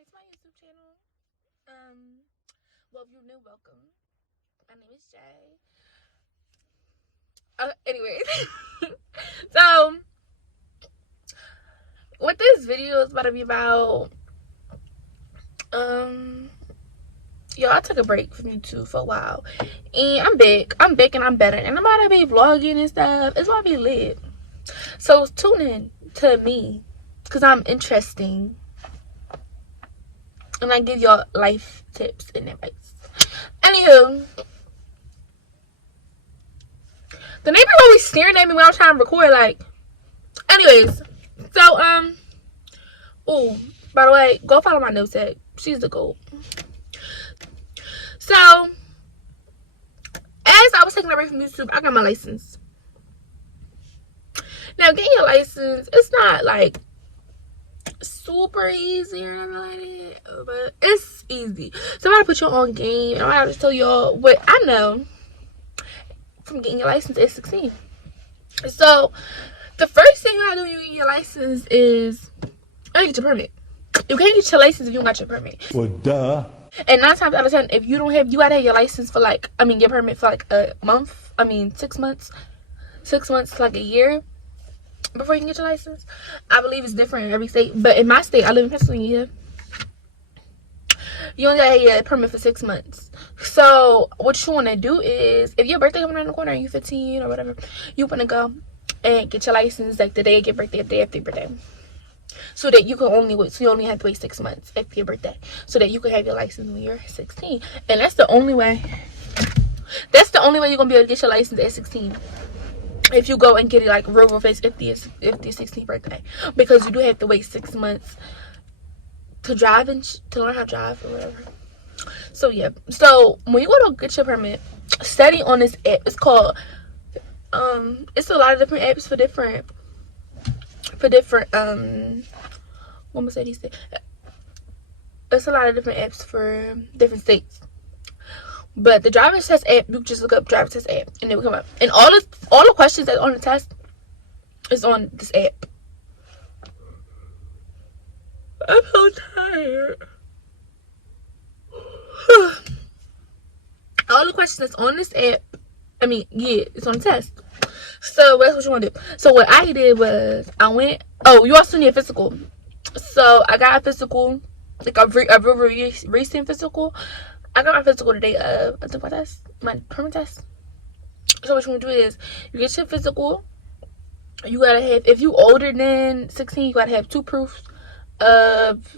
back to my YouTube channel. Well, if you're new, welcome. My name is Jay. Anyways, so what this video is about to be about, y'all, I took a break from YouTube for a while, and I'm back and I'm better, and I'm about to be vlogging and stuff. It's about to be lit. So tune in to me, cause I'm interesting. And I give y'all life tips and advice. Anywho, the neighbor always staring at me when I'm trying to record. Like, anyways, so oh, by the way, go follow my nose tag. She's the goat. So, as I was taking a break from YouTube, I got my license. Now, getting your license, it's not like super easy or nothing like that, but it's easy. So I'm gonna put you on game, and I'm gonna tell y'all what I know from getting your license at 16. So the first thing you gotta do when you get your license is get your permit. You can't get your license if you don't got your permit. Well, duh. And 9 times out of 10, if you don't have, you gotta have your license for your permit for like a month. 6 months. 6 months to like a year before you can get your license. I believe it's different in every state, but in my state, I live in Pennsylvania, you only gotta have your permit for 6 months. So what you want to do is, if your birthday coming around the corner and you 15 or whatever, you want to go and get your license like the day of your birthday, the day after your birthday, so that you can only wait. So you only have to wait 6 months after your birthday, so that you can have your license when you're 16. And that's the only way. That's the only way you're gonna be able to get your license at 16. If you go and get it like real fast if your 16th birthday, because you do have to wait 6 months to drive and to learn how to drive or whatever. So yeah, so when you go to get your permit, study on this app. It's called it's a lot of different apps for different what am I saying, these things? It's a lot of different apps for different states. But the driver's test app, you just look up driver's test app and it will come up. And all the questions that's on the test is on this app. I'm so tired. All the questions that's on this app, it's on the test. So that's what you want to do. So what I did was you also need a physical. So I got a physical, like a very recent physical. I got my physical the day of my permit test. So what you want to do is, you get your physical. You gotta have, if you older than 16, you gotta have 2 proofs of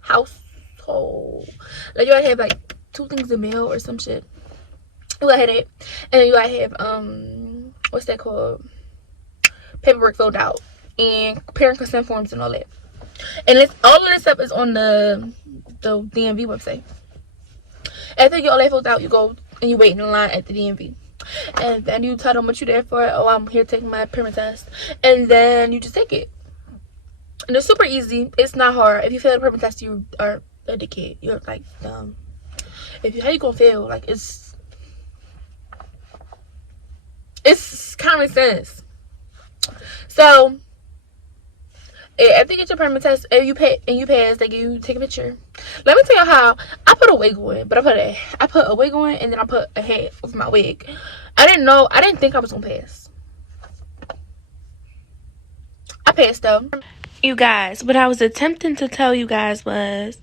household. Like you gotta have like 2 things in mail or some shit. You gotta have it, and then you gotta have what's that called? Paperwork filled out and parent consent forms and all that. And it's all of this stuff is on the DMV website. After you get all that filled out, you go and you wait in line at the DMV. And then you tell them what you're there for. Oh, I'm here taking my permit test. And then you just take it. And it's super easy. It's not hard. If you fail the permit test, you are a dickhead. You're like dumb. How you gonna fail? Like, it's common sense. So after you get your permit test, and you pass, they give you take a picture. Let me tell you how I put a wig on, but I put a wig on, and then I put a hat over my wig. I didn't think I was gonna pass. I passed though. You guys, what I was attempting to tell you guys was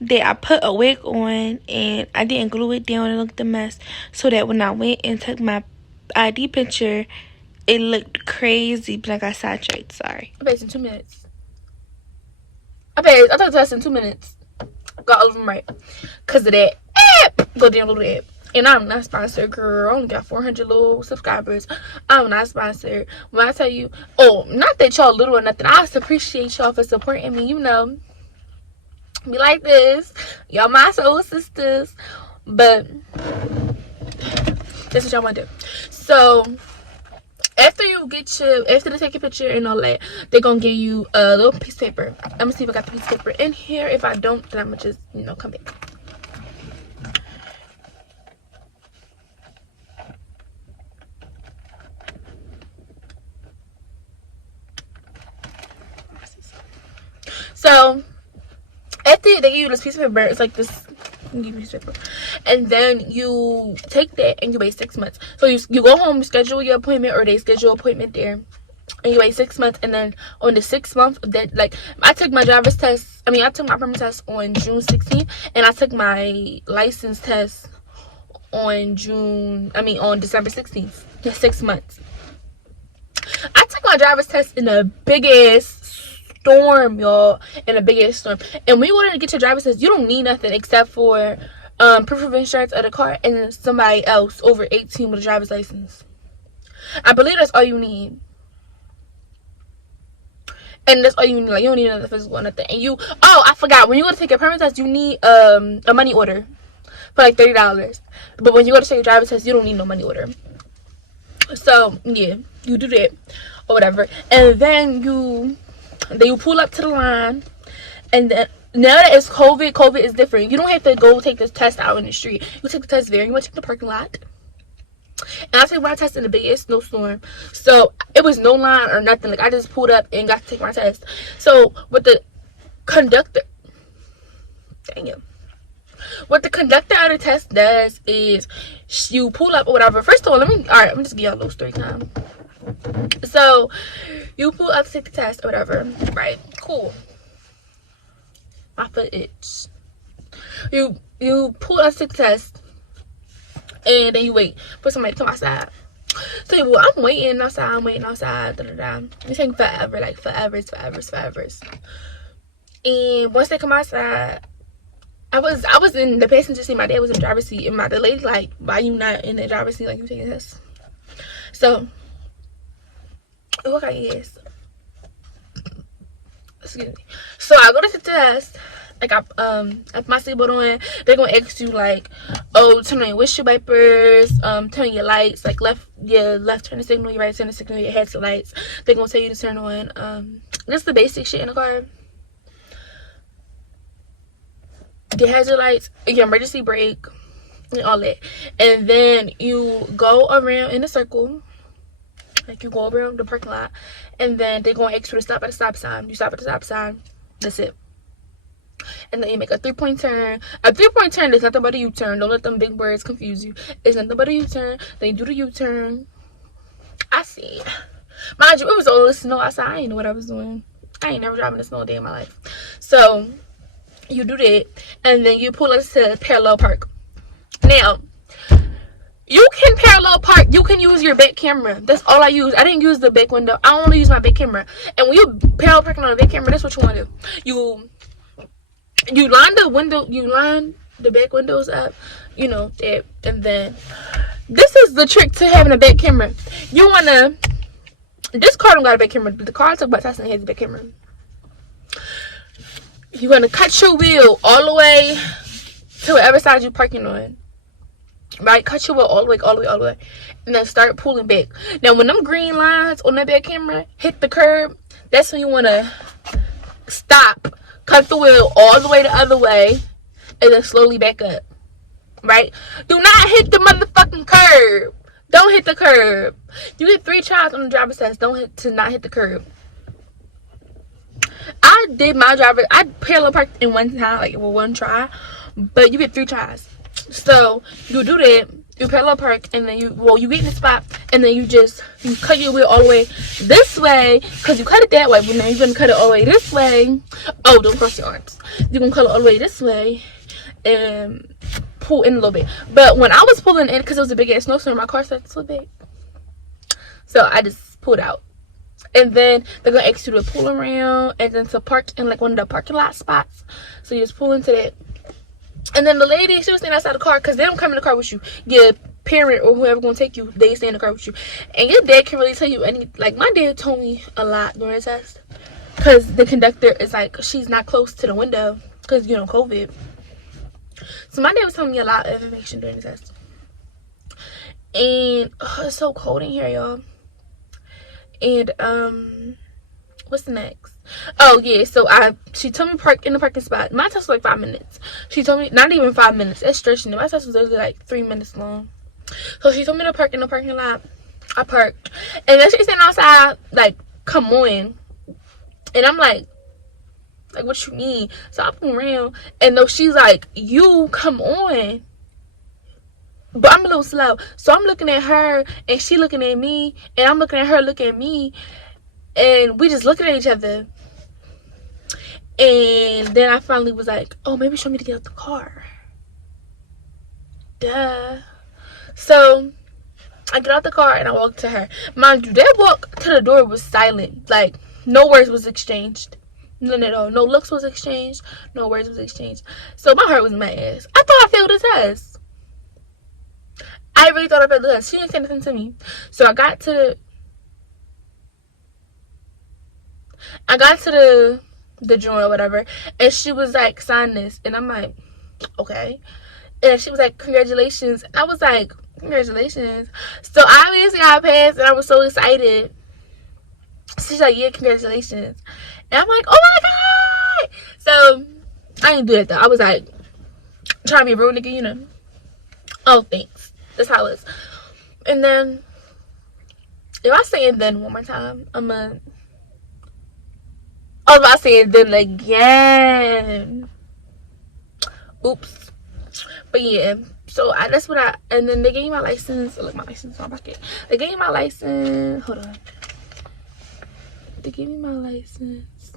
that I put a wig on and I didn't glue it down and looked a mess, so that when I went and took my ID picture, it looked crazy, but I got sidetracked. Sorry. I passed in 2 minutes. I took the test in 2 minutes. Got all of them right. Because of that app. Go download the app. And I'm not sponsored, girl. I only got 400 little subscribers. I'm not sponsored. When I tell you, not that y'all little or nothing. I just appreciate y'all for supporting me. You know, be like this. Y'all my soul sisters. But that's what y'all want to do. So after they take your picture and all that, they're gonna give you a little piece of paper. I'm gonna see if I got the piece of paper in here. If I don't, then I'm gonna just, come back. So After they give you this piece of paper, it's like this. And then you take that and you wait 6 months. So you go home, schedule your appointment, or they schedule appointment there, and you wait 6 months. And then on the 6th month, that, like, I took my driver's test. I took my permit test on June 16th, and I took my license test on December 16th. Yeah, 6 months. I took my driver's test in a big ass storm, y'all. In a big ass storm. And when you go to get your driver's test, you don't need nothing except for proof of insurance of the car and then somebody else over 18 with a driver's license. I believe that's all you need. And that's all you need. Like, you don't need another physical or nothing. And I forgot, when you go to take your permit test, you need a money order for like $30. But when you go to take your driver's test, you don't need no money order. So yeah, you do that or whatever, and then you pull up to the line. And then now that it's COVID is different. You don't have to go take this test out in the street. You take the test there. You want to take the parking lot. And I took my test in the biggest snowstorm, so it was no line or nothing. Like, I just pulled up and got to take my test. So what the conductor of the test does is you pull up or whatever. First of all, let me just give y'all those 3 times. So you pull up to take the test or whatever, right? Cool. My foot itch. You pull up to take the test, and then you wait for somebody to come outside. So I'm waiting outside. It's taking forever, like forever. And once they come outside, I was in the passenger seat. My dad was in the driver's seat, and the lady like, why you not in the driver's seat? Like, you taking this? So, okay, yes. Excuse me. So I go to the test. Like, I put my seatbelt on. They're gonna ask you like, oh, turn on your windshield wipers, turn on your lights, like left turn the signal, your right turn the signal, your headlights. They're gonna tell you to turn on just the basic shit in the car. The hazard lights, your emergency brake, and all that. And then you go around in a circle. Like, you go around the parking lot. And then they're going to ask you to stop at the stop sign. You stop at the stop sign. That's it. And then you make a 3-point turn. A 3-point turn is nothing but a U-turn. Don't let them big words confuse you. It's nothing but a U-turn. Then you do the U-turn. I see. Mind you, it was all the snow outside. I didn't know what I was doing. I ain't never driven in the snow a day in my life. So you do that, and then you pull us to parallel park. Now, you can parallel park. You can use your back camera. That's all I use. I didn't use the back window. I only use my back camera. And when you parallel parking on the back camera, that's what you want to do. You line the window. You line the back windows up. You know that. And then this is the trick to having a back camera. You wanna. This car don't got a back camera, but the car I took by Tyson has a back camera. You're going to cut your wheel all the way to whatever side you're parking on. Right? Cut your wheel all the way. And then start pulling back. Now, when them green lines on that back camera hit the curb, that's when you want to stop. Cut the wheel all the way the other way. And then slowly back up. Right? Do not hit the motherfucking curb. Don't hit the curb. You get 3 tries on the driver's test. Not hit the curb. I did my driver. I parallel parked in one time, like one try, but you get 3 tries. So you do that. You parallel park, and then you get in the spot, and then you cut your wheel all the way this way, because you cut it that way, but now you're gonna cut it all the way this way. Oh, don't cross your arms. You're gonna cut it all the way this way and pull in a little bit. But when I was pulling in, because it was a big ass snowstorm, my car started to slip back, so I just pulled out. And then they're gonna ask you to pull around and then to park in like one of the parking lot spots. So you just pull into that. And then the lady, she was standing outside the car, because they don't come in the car with you. Your parent or whoever gonna take you, they stay in the car with you. And your dad can really tell you any, like my dad told me a lot during the test. Because the conductor is like, she's not close to the window because, you know, COVID. So my dad was telling me a lot of information during the test. And it's so cold in here, y'all. And what's next? Oh yeah, so she told me park in the parking spot. My test was like 5 minutes. She told me not even 5 minutes. That's stretching it. My test was literally like 3 minutes long. So she told me to park in the parking lot. I parked, and then she's standing outside like, come on. And I'm like, Like, what you mean? So I'm around, and no, she's like, you come on. But I'm a little slow. So I'm looking at her, and she looking at me, and I'm looking at her, looking at me, and we just looking at each other. And then I finally was like, oh, maybe she want me to get out the car. Duh. So I get out the car and I walk to her. Mind you, that walk to the door was silent. Like, no words was exchanged. None at all. No looks was exchanged. No words was exchanged. So my heart was in my ass. I thought I failed the test. I really thought I failed the test. She didn't say nothing to me. So I got to the joint or whatever, and she was like, sign this. And I'm like, okay. And she was like, congratulations. And I was like, congratulations. So obviously I passed, and I was so excited. She's like, yeah, congratulations. And I'm like, oh my god. So I didn't do it though. I was like, trying to be a real nigga, you know. Oh, thanks. That's how it is. And then if I say it then one more time, I was about to say it then again. Oops. But yeah, so that's what and then they gave me my license. Look, my license on my pocket. They gave me my license. Hold on. They gave me my license.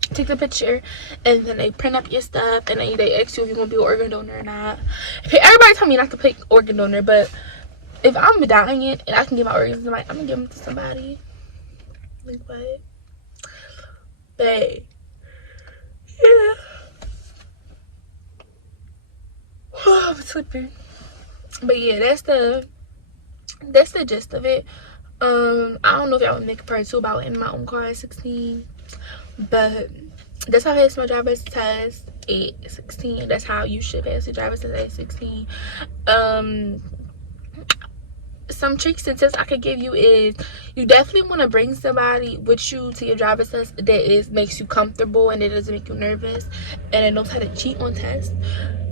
Take the picture, and then they print up your stuff, and then they ask you if you're gonna be an organ donor or not. Everybody tell me not to pick organ donor, but if I'm dying and I can give my organs to somebody, I'm gonna give them to somebody. Like what? Babe. Yeah. I'm sleeping. But yeah, that's the gist of it. I don't know if y'all want to make a part 2 about in my own car at 16, but that's how I passed my driver's test at 16. That's how you should pass your driver's test at 16. Some tricks and tips I could give you is you definitely want to bring somebody with you to your driver's test that makes you comfortable and it doesn't make you nervous and it knows how to cheat on tests.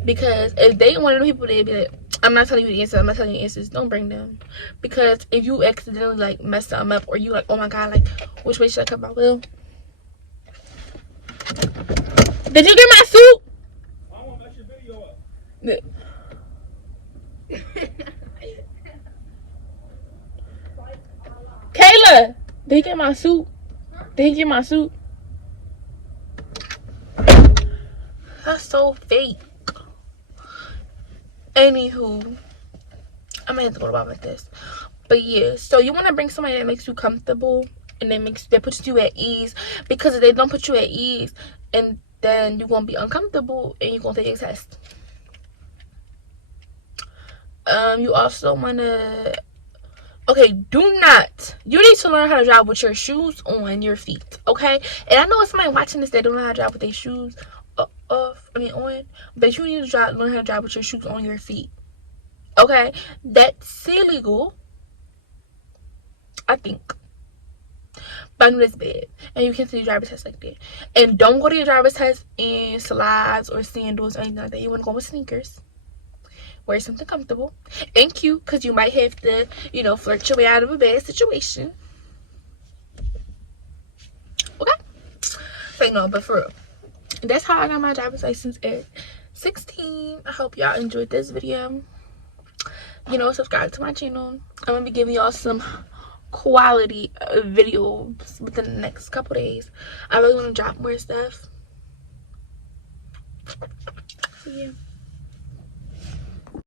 Because if they one of the people, they'd be like, I'm not telling you the answers, I'm not telling you the answers, don't bring them. Because if you accidentally like mess something up, or you like, oh my god, like which way should I cut my wheel? Did you get my suit? I want to mess your video up. Kayla, did he get my suit? Did he get my suit? That's so fake. Anywho, I'm gonna have to go about like this. But yeah, so you want to bring somebody that makes you comfortable and that puts you at ease. Because if they don't put you at ease, and then you're gonna be uncomfortable and you're gonna take a test. You also wanna you need to learn how to drive with your shoes on your feet, okay? And I know it's somebody watching this that don't know how to drive with their shoes on, but you need to learn how to drive with your shoes on your feet, okay? That's illegal, I think, but I know that's bad, and you can't do your driver's test like that. And don't go to your driver's test in slides or sandals or anything like that. You want to go with sneakers. Wear something comfortable and cute, because you might have to, flirt your way out of a bad situation. Okay? So, no, but for real, that's how I got my driver's license at 16. I hope y'all enjoyed this video. Subscribe to my channel. I'm going to be giving y'all some quality videos within the next couple days. I really want to drop more stuff. So, yeah.